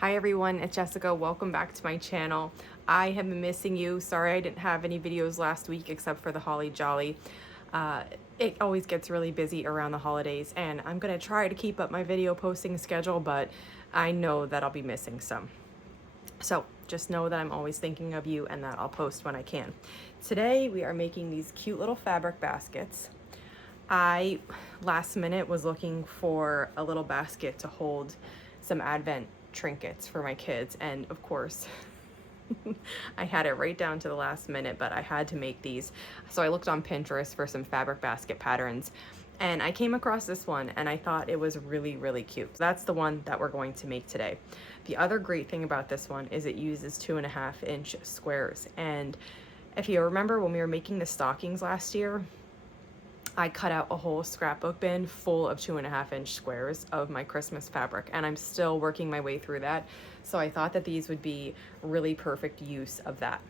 Hi everyone, it's Jessica. Welcome back to my channel. I have been missing you. Sorry I didn't have any videos last week except for the Holly Jolly. It always gets really busy around the holidays and I'm gonna try to keep up my video posting schedule, but I know that I'll be missing some. So just know that I'm always thinking of you and that I'll post when I can. Today we are making these cute little fabric baskets. I last minute was looking for a little basket to hold some Advent trinkets for my kids, and of course I had it right down to the last minute, but I had to make these. So I looked on Pinterest for some fabric basket patterns and I came across this one and I thought it was really cute. That's the one that we're going to make today. The other great thing about this one is it uses 2.5-inch squares, and if you remember when we were making the stockings last year, I cut out a whole scrapbook bin full of 2.5-inch squares of my Christmas fabric, and I'm still working my way through that. So I thought that these would be really perfect use of that.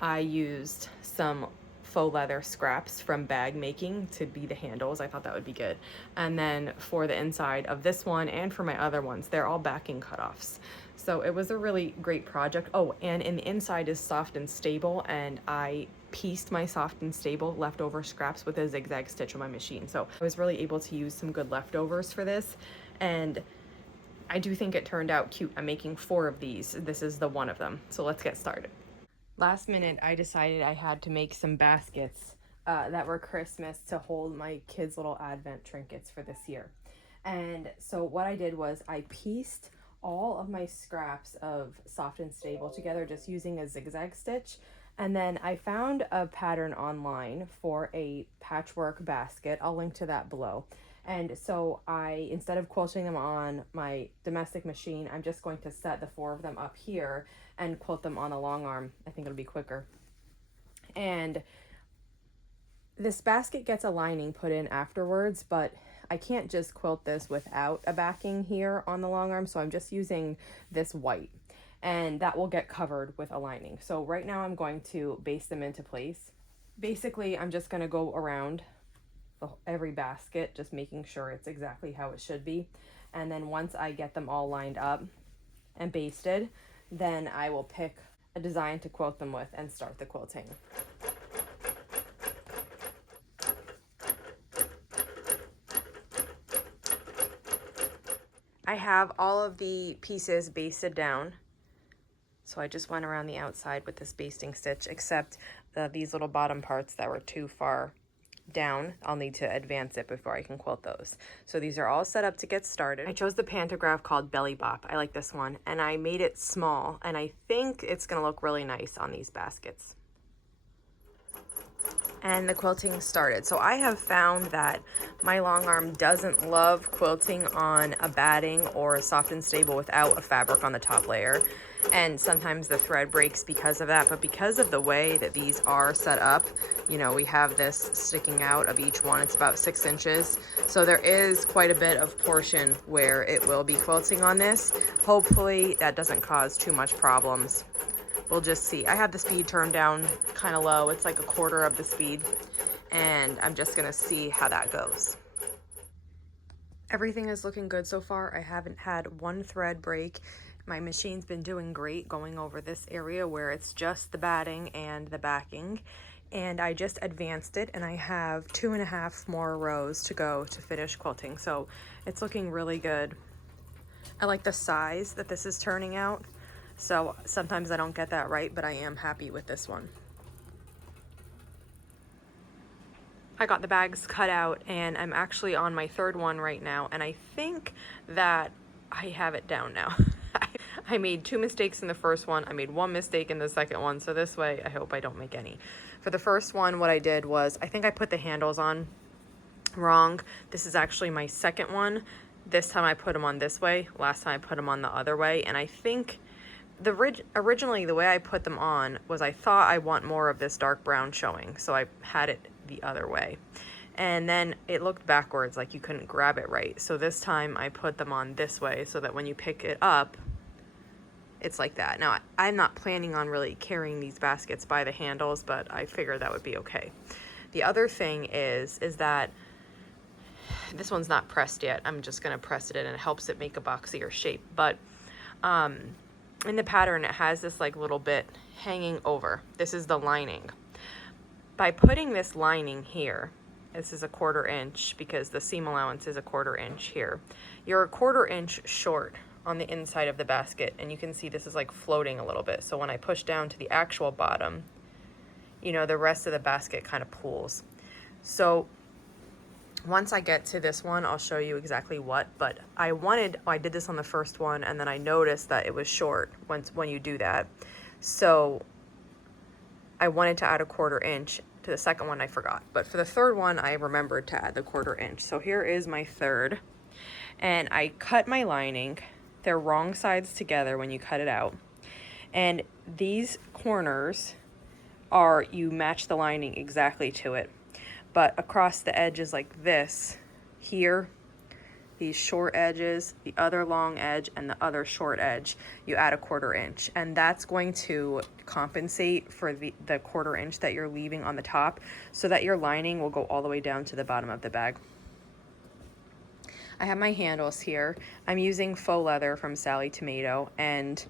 I used some faux leather scraps from bag making to be the handles. I thought that would be good. And then for the inside of this one and for my other ones, they're all backing cutoffs. So it was a really great project. Oh, and in the inside is soft and stable, and I pieced my soft and stable leftover scraps with a zigzag stitch on my machine. So I was really able to use some good leftovers for this, and I do think it turned out cute. I'm making 4 of these. This is the one of them. So let's get started. Last minute, I decided I had to make some baskets that were Christmas to hold my kids' little Advent trinkets for this year. And so what I did was I pieced all of my scraps of soft and stable together just using a zigzag stitch. And then I found a pattern online for a patchwork basket. I'll link to that below. And so instead of quilting them on my domestic machine, I'm just going to set the 4 of them up here and quilt them on a long arm. I think it'll be quicker. And this basket gets a lining put in afterwards, but I can't just quilt this without a backing here on the long arm, so I'm just using this white, and that will get covered with a lining. So right now I'm going to baste them into place. Basically, I'm just going to go around every basket, just making sure it's exactly how it should be. And then once I get them all lined up and basted, then I will pick a design to quilt them with and start the quilting. I have all of the pieces basted down, so I just went around the outside with this basting stitch, except these little bottom parts that were too far down. I'll need to advance it before I can quilt those. So these are all set up to get started. I chose the pantograph called Belly Bop. I like this one, and I made it small, and I think it's gonna look really nice on these baskets. And the quilting started. So I have found that my long arm doesn't love quilting on a batting or a soft and stable without a fabric on the top layer. And sometimes the thread breaks because of that, but because of the way that these are set up, you know, we have this sticking out of each one. It's about 6 inches. So there is quite a bit of portion where it will be quilting on this. Hopefully that doesn't cause too much problems. We'll just see. I have the speed turned down kind of low. It's like 1/4 of the speed, and I'm just gonna see how that goes. Everything is looking good so far. I haven't had one thread break. My machine's been doing great going over this area where it's just the batting and the backing, and I just advanced it, and I have 2.5 more rows to go to finish quilting, so it's looking really good. I like the size that this is turning out. So sometimes I don't get that right, but I am happy with this one. I got the bags cut out and I'm actually on my 3rd one right now, and I think that I have it down now. I made 2 mistakes in the first one. I made 1 mistake in the second one, so this way I hope I don't make any. For the first one, what I did was I think I put the handles on wrong. This is actually my second one. This time I put them on this way. Last time I put them on the other way, and I think originally the way I put them on was I thought I want more of this dark brown showing, so I had it the other way, and then it looked backwards, like you couldn't grab it right. So this time I put them on this way so that when you pick it up, it's like that. Now I'm not planning on really carrying these baskets by the handles, but I figured that would be okay. The other thing is that this one's not pressed yet. I'm just gonna press it in, and it helps it make a boxier shape, but In the pattern, it has this like little bit hanging over. This is the lining. By putting this lining here, this is a 1/4 inch because the seam allowance is a 1/4 inch here. You're a 1/4 inch short on the inside of the basket, and you can see this is like floating a little bit. So when I push down to the actual bottom, you know, the rest of the basket kind of pulls. So once I get to this one, I'll show you exactly what, but I did this on the first one, and then I noticed that it was short when you do that. So I wanted to add a 1/4 inch. To the second one, I forgot. But for the third one, I remembered to add the 1/4 inch. So here is my third. And I cut my lining. They're wrong sides together when you cut it out. And these corners are, you match the lining exactly to it. But across the edges like this, here, these short edges, the other long edge, and the other short edge, you add a 1/4 inch. And that's going to compensate for the 1/4 inch that you're leaving on the top, so that your lining will go all the way down to the bottom of the bag. I have my handles here. I'm using faux leather from Sally Tomato, and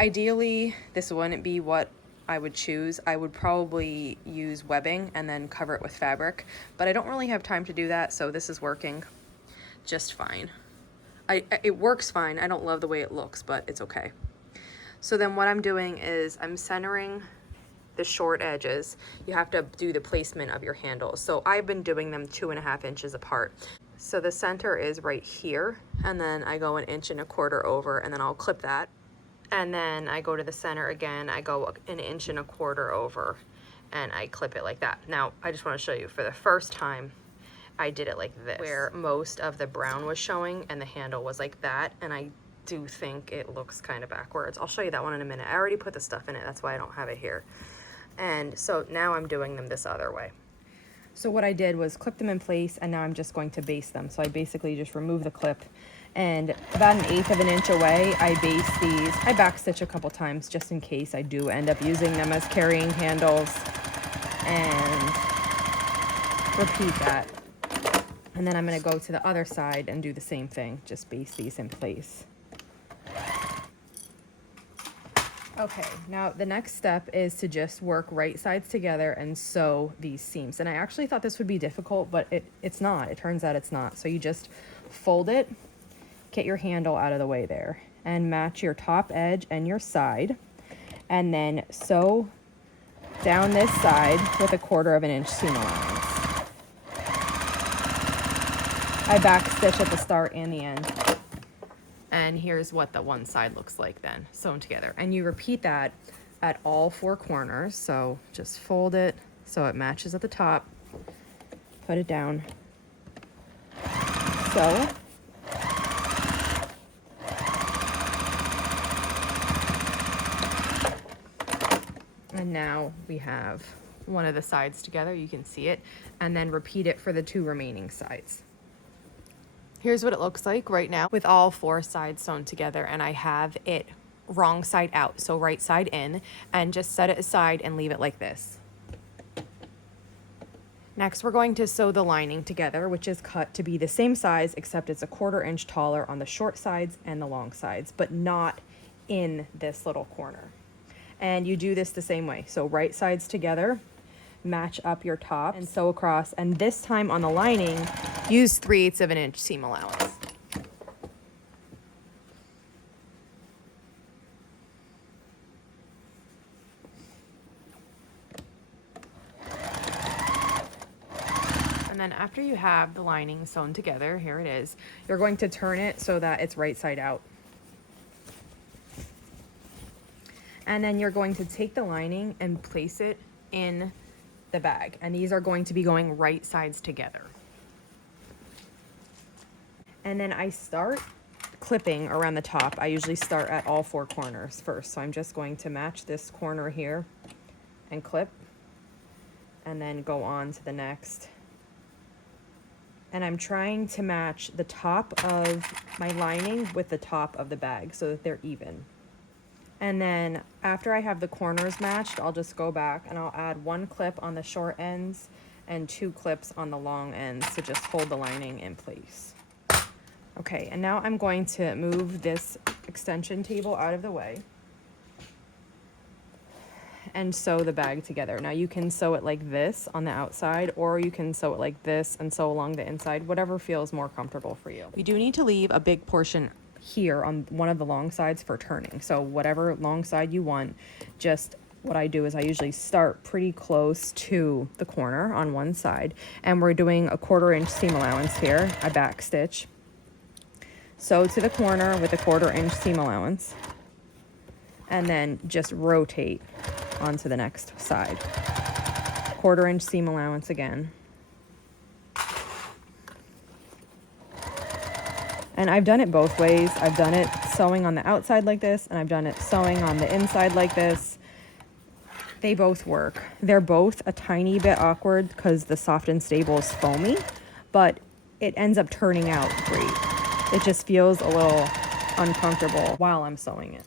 ideally this wouldn't be what I would choose. I would probably use webbing and then cover it with fabric, but I don't really have time to do that, so this is working just fine. It works fine. I don't love the way it looks, but it's okay. So then what I'm doing is I'm centering the short edges. You have to do the placement of your handles. So I've been doing them 2.5 inches apart. So the center is right here, and then I go 1.25 inches over, and then I'll clip that. And then I go to the center again, I go 1.25 inches over, and I clip it like that. Now, I just want to show you, for the first time, I did it like this, where most of the brown was showing and the handle was like that, and I do think it looks kind of backwards. I'll show you that one in a minute. I already put the stuff in it, that's why I don't have it here. And so now I'm doing them this other way. So what I did was clip them in place, and now I'm just going to base them. So I basically just remove the clip, and about 1/8 inch away, I base these. I backstitch a couple times just in case I do end up using them as carrying handles, and repeat that. And then I'm going to go to the other side and do the same thing, just base these in place. Okay, now the next step is to just work right sides together and sew these seams. And I actually thought this would be difficult, but it's not. It turns out it's not. So you just fold it, get your handle out of the way there, and match your top edge and your side, and then sew down this side with a 1/4 inch seam allowance. I backstitch at the start and the end. And here's what the one side looks like then, sewn together. And you repeat that at all 4 corners. So just fold it so it matches at the top, put it down, sew. And now we have one of the sides together, you can see it, and then repeat it for the 2 remaining sides. Here's what it looks like right now with all 4 sides sewn together, and I have it wrong side out, so right side in, and just set it aside and leave it like this. Next, we're going to sew the lining together, which is cut to be the same size, except it's a 1/4 inch taller on the short sides and the long sides, but not in this little corner. And you do this the same way. So right sides together, match up your top and sew across. And this time on the lining, use 3/8 inch seam allowance. And then after you have the lining sewn together, here it is, you're going to turn it so that it's right side out. And then you're going to take the lining and place it in the bag. And these are going to be going right sides together. And then I start clipping around the top. I usually start at all 4 corners first. So I'm just going to match this corner here and clip, and then go on to the next. And I'm trying to match the top of my lining with the top of the bag so that they're even. And then after I have the corners matched, I'll just go back and I'll add 1 clip on the short ends and 2 clips on the long ends to just hold the lining in place. Okay, and now I'm going to move this extension table out of the way and sew the bag together. Now you can sew it like this on the outside, or you can sew it like this and sew along the inside, whatever feels more comfortable for you. We do need to leave a big portion here on one of the long sides for turning. So whatever long side you want, just what I do is I usually start pretty close to the corner on one side, and we're doing a 1/4 inch seam allowance here. I back stitch, sew to the corner with a 1/4 inch seam allowance, and then just rotate onto the next side. 1/4 inch seam allowance again. And I've done it both ways. I've done it sewing on the outside like this, and I've done it sewing on the inside like this. They both work. They're both a tiny bit awkward because the Soft and Stable is foamy, but it ends up turning out great. It just feels a little uncomfortable while I'm sewing it.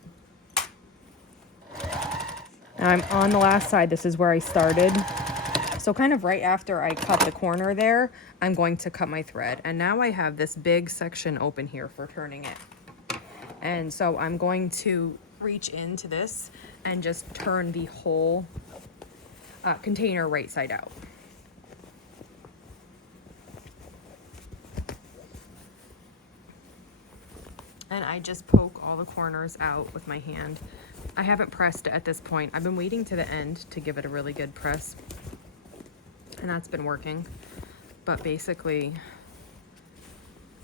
Now I'm on the last side. This is where I started. So kind of right after I cut the corner there, I'm going to cut my thread. And now I have this big section open here for turning it. And so I'm going to reach into this and just turn the whole container right side out. And I just poke all the corners out with my hand. I haven't pressed it at this point. I've been waiting to the end to give it a really good press, and that's been working. But basically,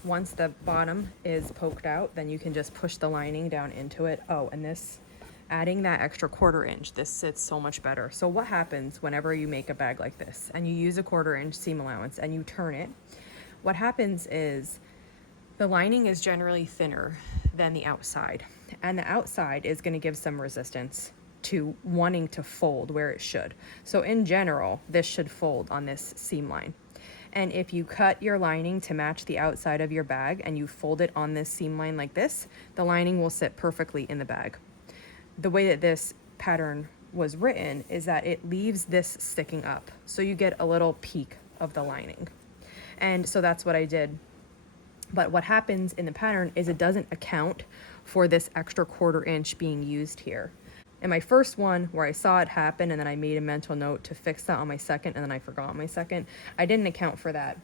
once the bottom is poked out, then you can just push the lining down into it. Oh, and this, adding that extra 1/4 inch, this sits so much better. So what happens whenever you make a bag like this and you use a 1/4 inch seam allowance and you turn it, what happens is the lining is generally thinner than the outside, and the outside is going to give some resistance to wanting to fold where it should. So in general, this should fold on this seam line. And if you cut your lining to match the outside of your bag and you fold it on this seam line like this, the lining will sit perfectly in the bag. The way that this pattern was written is that it leaves this sticking up, so you get a little peek of the lining. And so that's what I did. But what happens in the pattern is it doesn't account for this extra 1/4 inch being used here. In my first one, where I saw it happen and then I made a mental note to fix that on my second, and then I forgot on my second, I didn't account for that.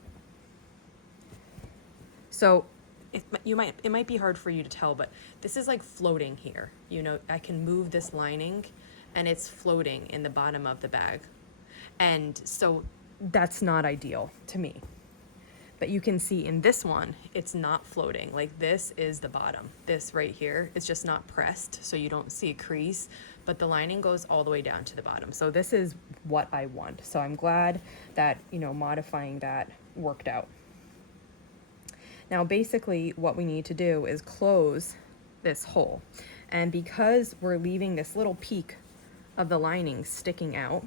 So it might be hard for you to tell, but this is like floating here. You know, I can move this lining and it's floating in the bottom of the bag. And so that's not ideal to me. But you can see in this one, it's not floating. Like, this is the bottom. This right here is just not pressed, so you don't see a crease, but the lining goes all the way down to the bottom. So this is what I want. So I'm glad that, you know, modifying that worked out. Now, basically what we need to do is close this hole. And because we're leaving this little peak of the lining sticking out,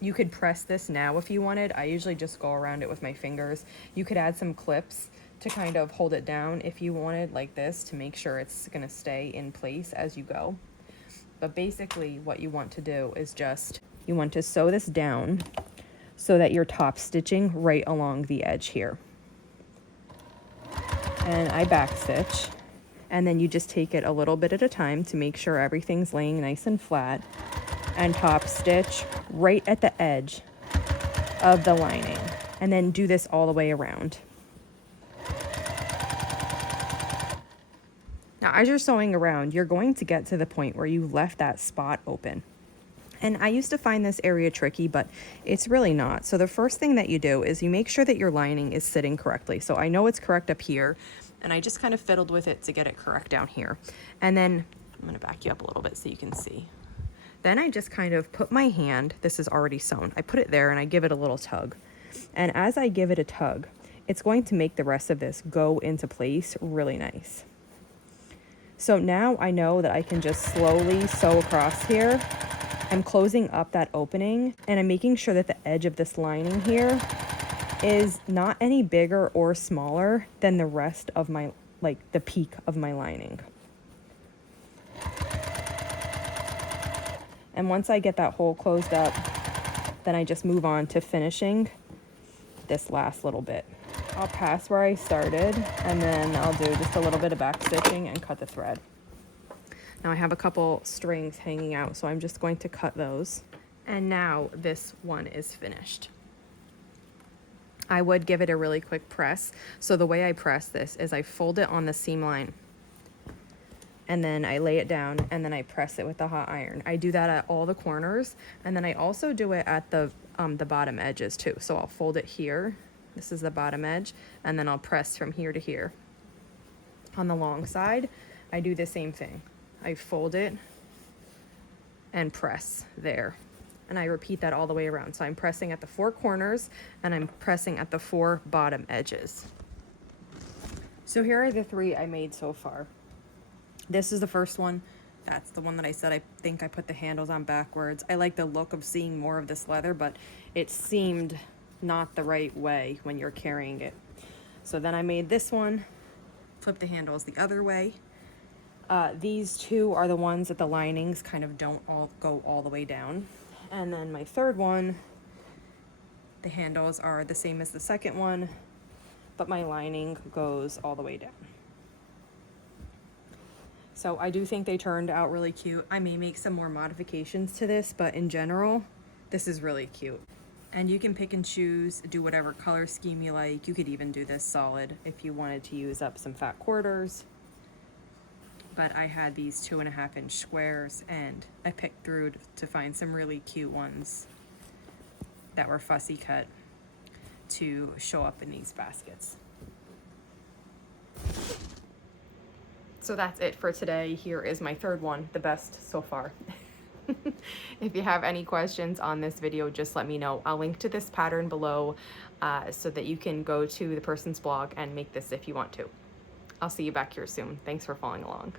you could press this now if you wanted. I usually just go around it with my fingers. You could add some clips to kind of hold it down if you wanted, like this, to make sure it's gonna stay in place as you go. But basically what you want to do is just, you want to sew this down so that you're top stitching right along the edge here. And I back stitch, and then you just take it a little bit at a time to make sure everything's laying nice and flat, and top stitch right at the edge of the lining, and then do this all the way around. Now, as you're sewing around, you're going to get to the point where you left that spot open. And I used to find this area tricky, but it's really not. So the first thing that you do is you make sure that your lining is sitting correctly. So I know it's correct up here, and I just kind of fiddled with it to get it correct down here. And then I'm gonna back you up a little bit so you can see. Then I just kind of put my hand, this is already sewn, I put it there and I give it a little tug. And as I give it a tug, it's going to make the rest of this go into place really nice. So now I know that I can just slowly sew across here. I'm closing up that opening, and I'm making sure that the edge of this lining here is not any bigger or smaller than the rest of my, like the peak of my lining. And once I get that hole closed up, then I just move on to finishing this last little bit I'll pass where I started, and then I'll do just a little bit of back stitching and cut the thread. Now I have a couple strings hanging out, so I'm just going to cut those. And now this one is finished. I would give it a really quick press. So the way I press this is I fold it on the seam line, and then I lay it down, and then I press it with the hot iron. I do that at all the corners, and then I also do it at the bottom edges too. So I'll fold it here. This is the bottom edge, and then I'll press from here to here. On the long side, I do the same thing. I fold it and press there. And I repeat that all the way around. So I'm pressing at the 4 corners, and I'm pressing at the 4 bottom edges. So here are the 3 I made so far. This is the first one. That's the one that I said I think I put the handles on backwards. I like the look of seeing more of this leather, but it seemed not the right way when you're carrying it. So then I made this one, flip the handles the other way. These 2 are the ones that the linings kind of don't all go all the way down. And then my third one, the handles are the same as the second one, but my lining goes all the way down. So I do think they turned out really cute. I may make some more modifications to this, but in general, this is really cute. And you can pick and choose, do whatever color scheme you like. You could even do this solid if you wanted to use up some fat quarters. But I had these 2.5-inch squares, and I picked through to find some really cute ones that were fussy cut to show up in these baskets. So that's it for today. Here is my third one, the best so far. If you have any questions on this video, just let me know. I'll link to this pattern below so that you can go to the person's blog and make this if you want to. I'll see you back here soon. Thanks for following along.